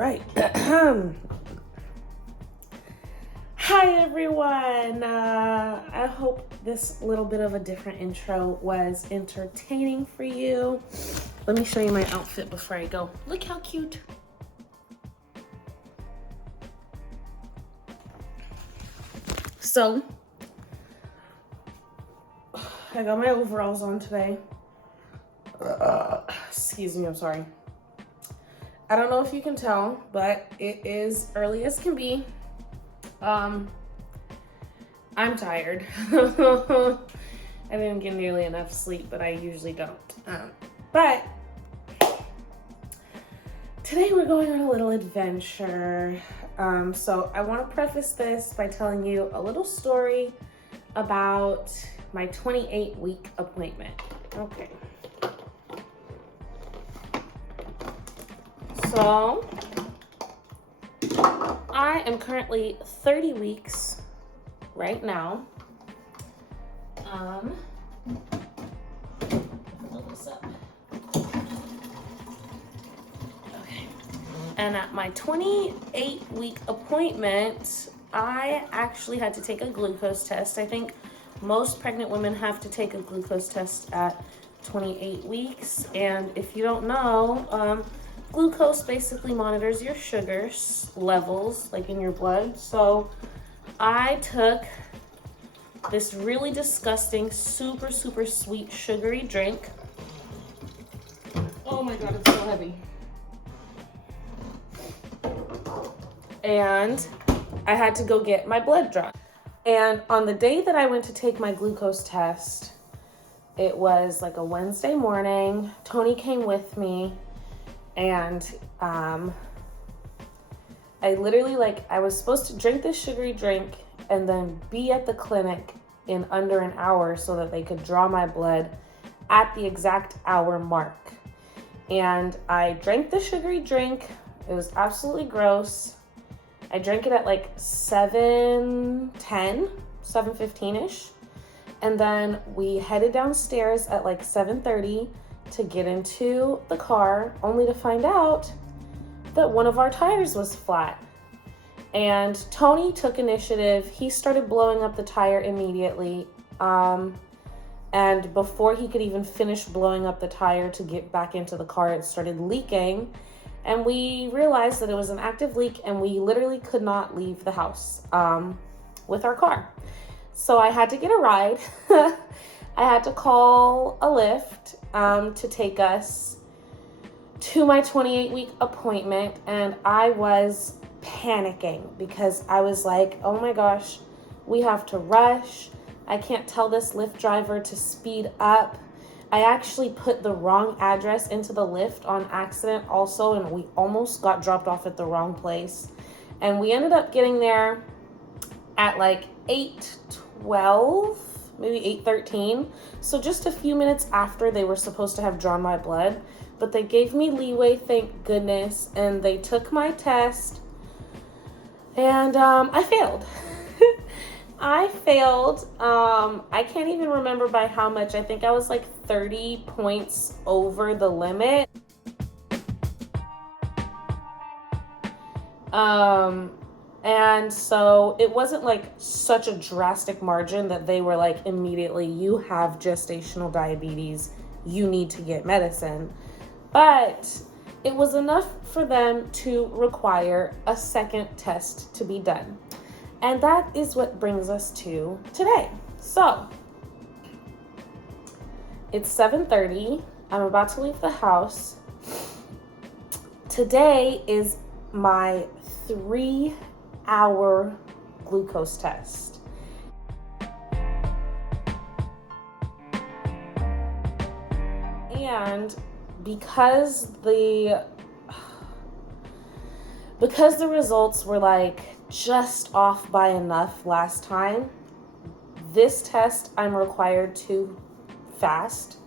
right. Hi, everyone. I hope this little bit of a different intro was entertaining for you. Let me show you my outfit before I go. Look how cute. So, I got my overalls on today. Excuse me, I'm sorry. I don't know if you can tell, but it is early as can be. I'm tired. I didn't get nearly enough sleep, but I usually don't. But today we're going on a little adventure. So I want to preface this by telling you a little story about my 28-week appointment. Okay. So I am currently 30 weeks right now. Fill this up. Okay. And at my 28-week appointment, I actually had to take a glucose test. I think most pregnant women have to take a glucose test at 28 weeks. And if you don't know, glucose basically monitors your sugar levels, like in your blood. So I took this really disgusting, super sweet, sugary drink. Oh my God, it's so heavy. And I had to go get my blood drawn. And on the day that I went to take my glucose test, it was like a Wednesday morning. Tony came with me. And I literally, I was supposed to drink this sugary drink and then be at the clinic in under an hour so that they could draw my blood at the exact hour mark. And I drank the sugary drink. It was absolutely gross. I drank it at 7:10, 7:15-ish. And then we headed downstairs at 7:30 to get into the car, only to find out that one of our tires was flat. And Tony took initiative. He started blowing up the tire immediately. And before he could even finish blowing up the tire to get back into the car, it started leaking. And we realized that it was an active leak and we literally could not leave the house with our car. So I had to get a ride. I had to call a Lyft to take us to my 28-week appointment, and I was panicking because I was like, oh my gosh, we have to rush. I can't tell this Lyft driver to speed up. I actually put the wrong address into the Lyft on accident also, and we almost got dropped off at the wrong place. And we ended up getting there at 8:12, maybe 8:13. So just a few minutes after they were supposed to have drawn my blood, but they gave me leeway, thank goodness. And they took my test and I failed. I failed. I can't even remember by how much. I think I was 30 points over the limit. And so it wasn't such a drastic margin that they were immediately, you have gestational diabetes, you need to get medicine. But it was enough for them to require a second test to be done. And that is what brings us to today. So it's 7:30. I'm about to leave the house. Today is my 3-hour glucose test. And because the results were just off by enough last time, this test I'm required to fast.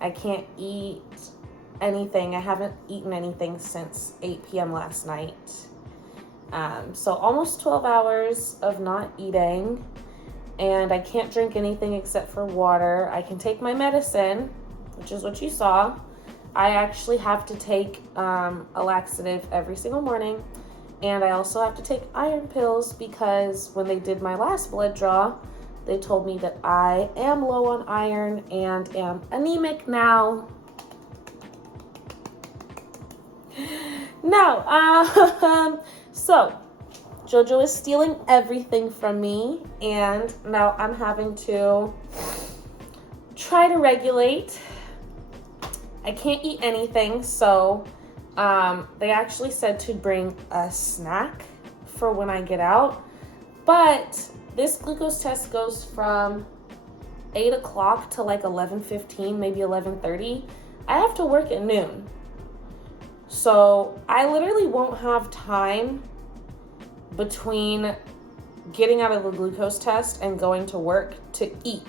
I can't eat anything. I haven't eaten anything since 8 p.m. last night. So almost 12 hours of not eating, and I can't drink anything except for water. I can take my medicine, which is what you saw, I actually have to take a laxative every single morning, and I also have to take iron pills because when they did my last blood draw, they told me that I am low on iron and am anemic now. No, so Jojo is stealing everything from me, and now I'm having to try to regulate. I can't eat anything, so they actually said to bring a snack for when I get out, but this glucose test goes from 8 o'clock to like 11:15, maybe 11:30. I have to work at noon. So I literally won't have time between getting out of the glucose test and going to work to eat.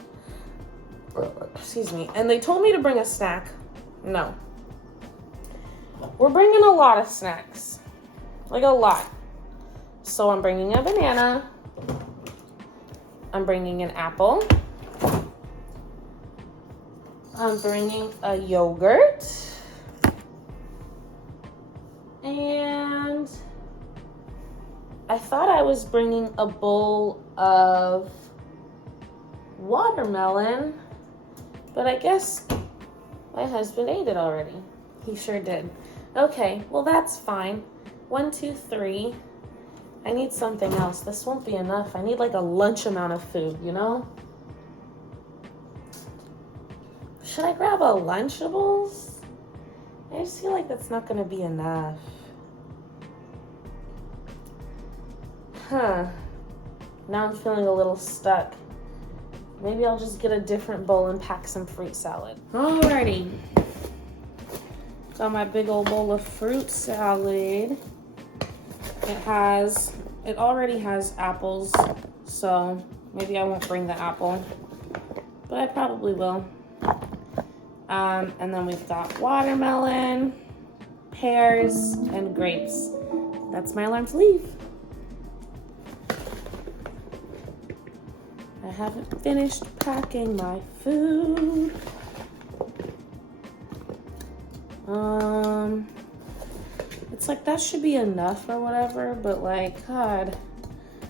Excuse me. And they told me to bring a snack. No. We're bringing a lot of snacks. Like a lot. So I'm bringing a banana. I'm bringing an apple. I'm bringing a yogurt. And I thought I was bringing a bowl of watermelon, but I guess my husband ate it already. He sure did. Okay, well that's fine. 1, 2, 3. I need something else. This won't be enough. I need like a lunch amount of food, you know? Should I grab a Lunchables? I just feel like that's not gonna be enough. Now I'm feeling a little stuck. Maybe I'll just get a different bowl and pack some fruit salad. Alrighty. Got my big old bowl of fruit salad. It already has apples, so maybe I won't bring the apple, but I probably will. And then we've got watermelon, pears, and grapes. That's my alarm to leave. I haven't finished packing my food. It's like that should be enough or whatever, but like, God,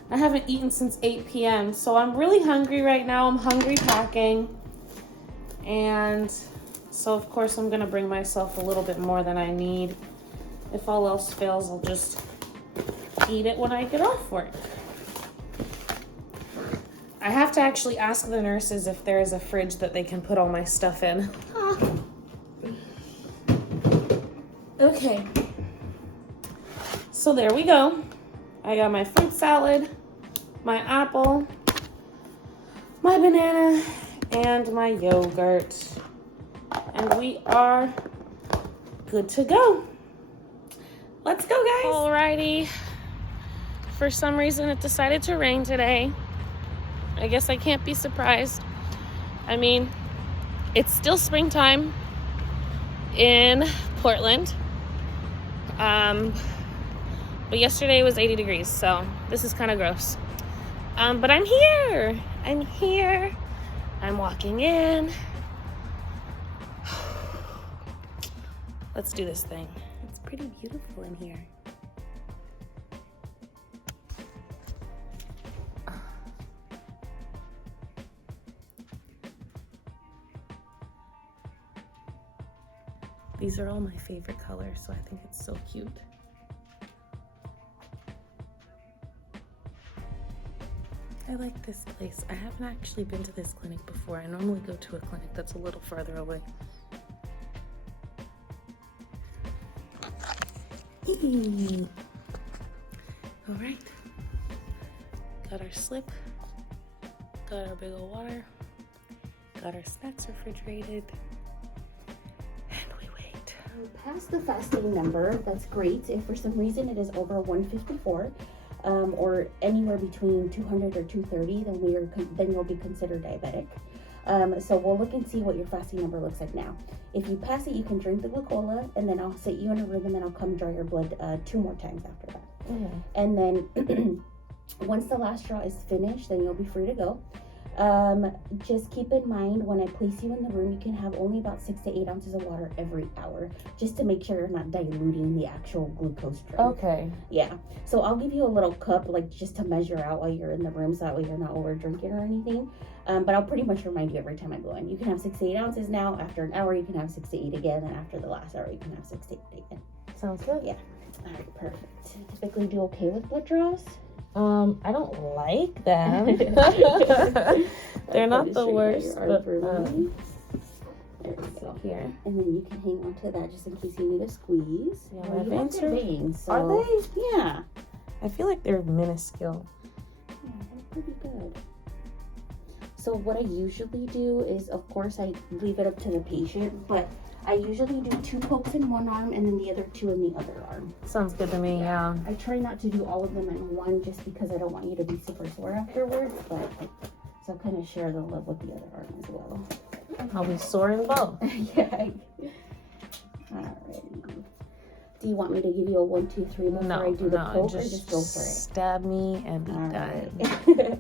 I haven't eaten since 8 p.m. So I'm really hungry right now. I'm hungry packing. And so of course I'm gonna bring myself a little bit more than I need. If all else fails, I'll just eat it when I get off work. I have to actually ask the nurses if there is a fridge that they can put all my stuff in. Okay. So there we go. I got my fruit salad, my apple, my banana, and my yogurt. And we are good to go. Let's go, guys. Alrighty. For some reason, it decided to rain today. I guess I can't be surprised. I mean, it's still springtime in Portland. But yesterday was 80 degrees, so this is kind of gross. But I'm here. I'm walking in. Let's do this thing. It's pretty beautiful in here. These are all my favorite colors, so I think it's so cute. I like this place. I haven't actually been to this clinic before. I normally go to a clinic that's a little farther away. All right. Got our slip. Got our big old water. Got our snacks refrigerated. Past the fasting number, that's great. If for some reason it is over 154 or anywhere between 200 or 230, then you'll be considered diabetic. So we'll look and see what your fasting number looks like now. If you pass it, you can drink the glucola, and then I'll set you in a rhythm and I'll come draw your blood 2 more times after that. And then once the last draw is finished, then you'll be free to go. Just keep in mind when I place you in the room, you can have only about 6 to 8 ounces of water every hour, just to make sure you're not diluting the actual glucose drink. Okay. Yeah. So I'll give you a little cup, like just to measure out while you're in the room, so that way you're not over drinking or anything. But I'll pretty much remind you every time I go in. You can have 6 to 8 ounces now. After an hour, you can have 6 to 8 again, and after the last hour, you can have 6 to 8 again. Sounds good. Yeah. All right. Perfect. Typically, do okay with blood draws? I don't like them. They're not the worst, but there we go. here. And then you can hang on to that just in case you need a squeeze. Yeah, Well, my you veins have good are- veins, so. Are they? Yeah. I feel like they're minuscule. Yeah, they're pretty good. So what I usually do is, of course, I leave it up to the patient, but I usually do 2 pokes in one arm and then the other 2 in the other arm. Sounds good to me, yeah. I try not to do all of them in one just because I don't want you to be super sore afterwards, but so kind of share the love with the other arm as well. I'll be sore in both. Yeah. Alright. Do you want me to give you a 1, 2, 3 before No, I do the no, poke, or just just go for it? stab me and be done. Alright.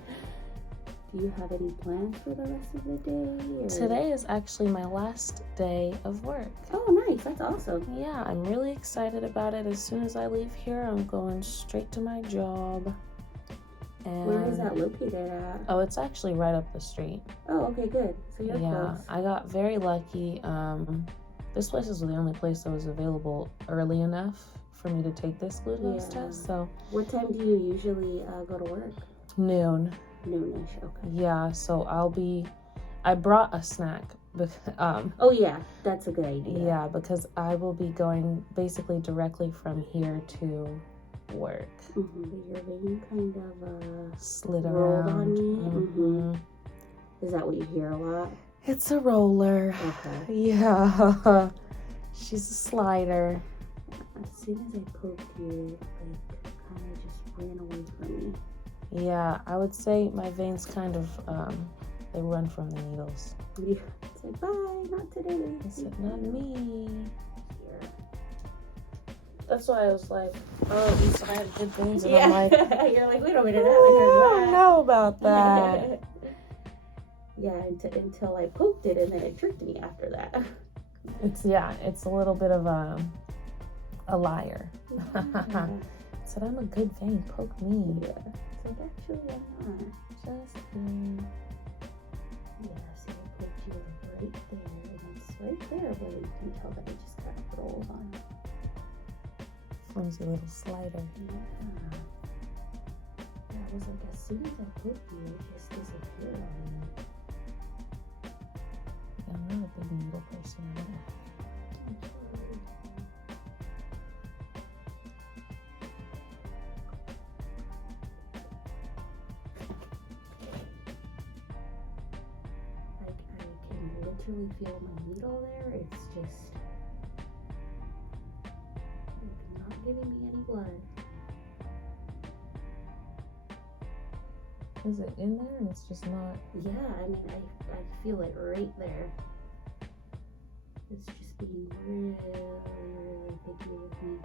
Do you have any plans for the rest of the day? Or? Today is actually my last day of work. Oh, nice. That's awesome. Yeah, I'm really excited about it. As soon as I leave here, I'm going straight to my job. And Where is that located at? Oh, it's actually right up the street. Oh, okay, good. So you're Yeah, close. I got very lucky. This place is the only place that was available early enough for me to take this glucose Yeah. test. So What time do you usually go to work? noon. Noonish. Okay. Yeah, so I brought a snack. Oh yeah, that's a good idea. Yeah, because I will be going basically directly from here to work. Mm-hmm. Your vein kind of Slid rolled around. on me. Mhm. Is that what you hear a lot? It's a roller. Okay. Yeah. She's a slider. As soon as I poked you, like, kind of just ran away from me. Yeah, I would say my veins kind of, they run from the needles. Yeah. It's like, bye, not today. I said, not me. Here. That's why I was like, oh, at least I have good veins. And Yeah. I'm like, You're like, wait a minute. I don't know about that. Yeah, until I poked it, and then it tricked me after that. It's a little bit of a liar. Yeah. Said I'm a good vein, poke me. Yeah. It's like, actually, I'm not. Just kidding. Yeah, so I poked you right there, and it's right there where you can tell that it just kind of rolls on. Flimsy little slider. Yeah. Yeah, it was like, as soon as I poked you, it just disappeared on me. Yeah, I'm not a big needle person at all. Like, I can literally feel my needle there. It's just like, not giving me any blood. Is it in there and it's just not? Yeah, I mean, I feel it right there. It's just being really, really picky with me.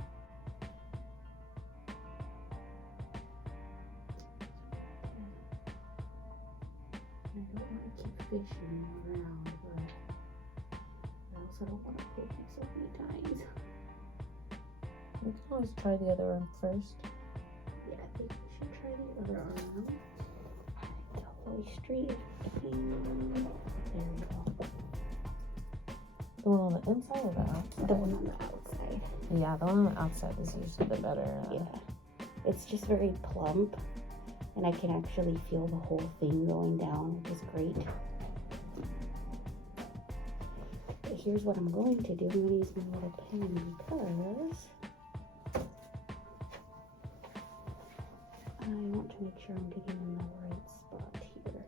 I don't want to keep fishing around, but I also don't want to poke you so many times. We can always try the other one first. Yeah, I think we should try the other arm. All the way straight. There we go. The one on the inside or the outside? The one on the outside. Yeah, the one on the outside is usually the better. Yeah. It's just very plump, and I can actually feel the whole thing going down, which is great. But here's what I'm going to do. I'm going to use my little pen because I want to make sure I'm getting in the right spot here.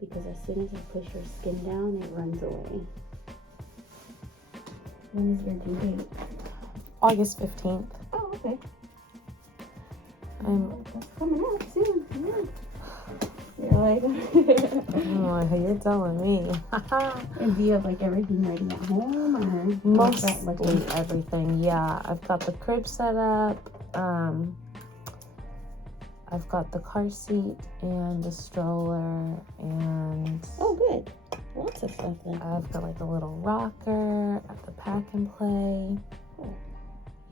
Because as soon as I push your skin down, it runs away. When is your due date? August 15th. Oh, okay. That's coming up soon. Yeah. You're like, Oh, you're telling me. and do you have like everything ready at home, or how's that Mostly looking? everything. Yeah, I've got the crib set up. I I've got the car seat and the stroller, and Oh, good. Lots of stuff then. I've got like a little rocker at the pack and play. Cool.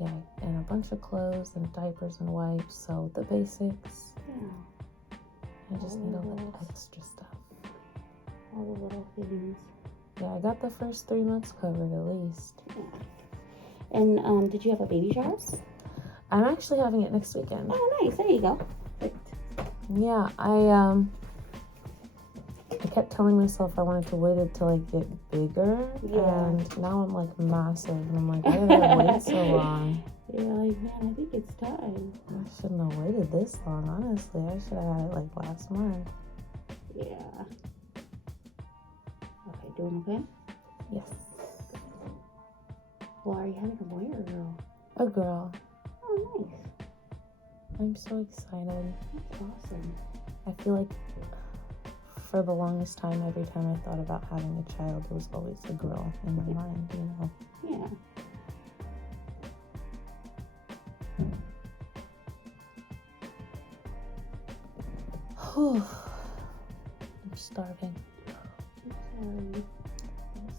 Yeah, and a bunch of clothes and diapers and wipes, so the basics. Yeah. I just need all the Oh. extra stuff. All the little things. Yeah, I got the first 3 months covered at least. Yeah. And did you have a baby shower? I'm actually having it next weekend. Oh, nice. There you go. Perfect. Yeah, I kept telling myself I wanted to wait until I get bigger, Yeah. and now I'm like massive, and I'm like, why did I wait so long? You're like, man, I think it's time. I shouldn't have waited this long, honestly. I should have had it like last month. Yeah. Okay, doing okay? Yes. Well, are you having a boy or a girl? A girl. Oh, nice. I'm so excited. That's awesome. I feel like for the longest time, every time I thought about having a child, it was always a girl in my mind, you know? Yeah. I'm starving. I'm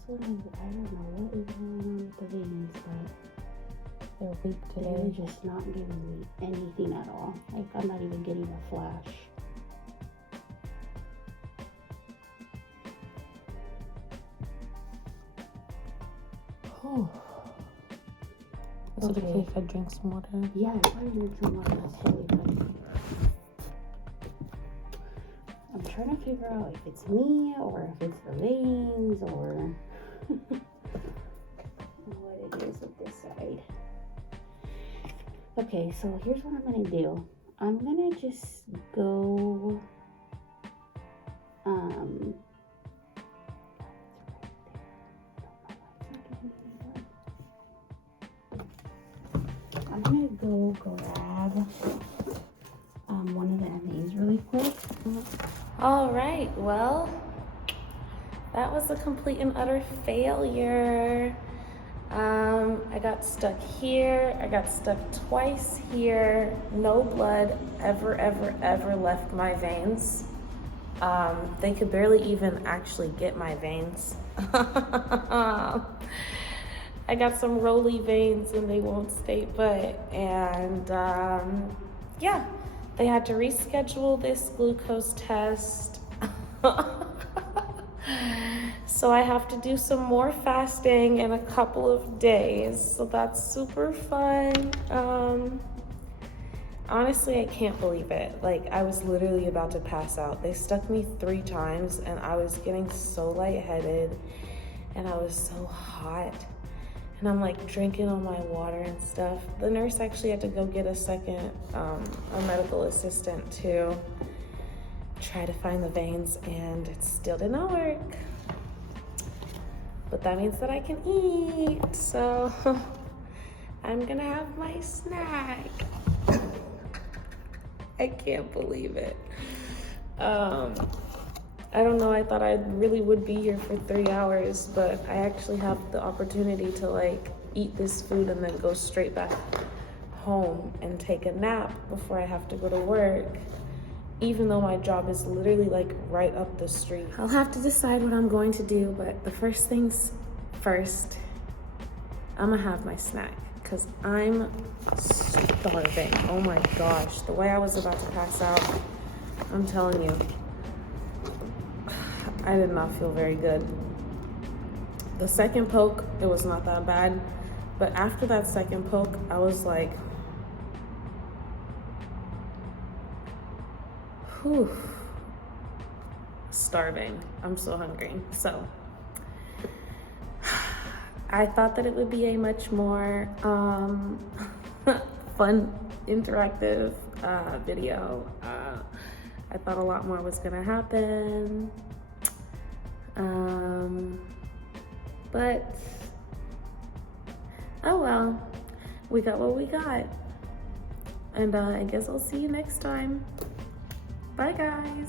sorry. I don't know what is going on with the veins, but They're weak they're today. just not giving me anything at all. Like, I'm not even getting a flash. Oh. Is it Okay. okay if I drink some water? Yeah, I probably drink some water. That's totally fine. I'm trying to figure out if it's me or if it's the veins or what it is with this side. Okay, so here's what I'm gonna do. I'm gonna just go I'm gonna go grab one of the MAs really quick. All right, well, that was a complete and utter failure. I got stuck here. I got stuck twice here. No blood ever left my veins. They could barely even actually get my veins. I got some roly veins and they won't stay put. And yeah, they had to reschedule this glucose test. So I have to do some more fasting in a couple of days. So that's super fun. Honestly, I can't believe it. Like, I was literally about to pass out. They stuck me 3 times and I was getting so lightheaded and I was so hot. And I'm like drinking all my water and stuff. The nurse actually had to go get a second, a medical assistant to try to find the veins, and it still did not work. But that means that I can eat. So I'm gonna have my snack. I can't believe it. I don't know, I thought I really would be here for 3 hours, but I actually have the opportunity to like eat this food and then go straight back home and take a nap before I have to go to work, even though my job is literally like right up the street. I'll have to decide what I'm going to do, but the first things first, I'm gonna have my snack because I'm starving. Oh my gosh, the way I was about to pass out, I'm telling you, I did not feel very good. The second poke, it was not that bad, but after that second poke, I was like, whew, starving. I'm so hungry. So I thought that it would be a much more fun, interactive video. I thought a lot more was gonna happen. But oh well, we got what we got. And I guess I'll see you next time. Bye guys.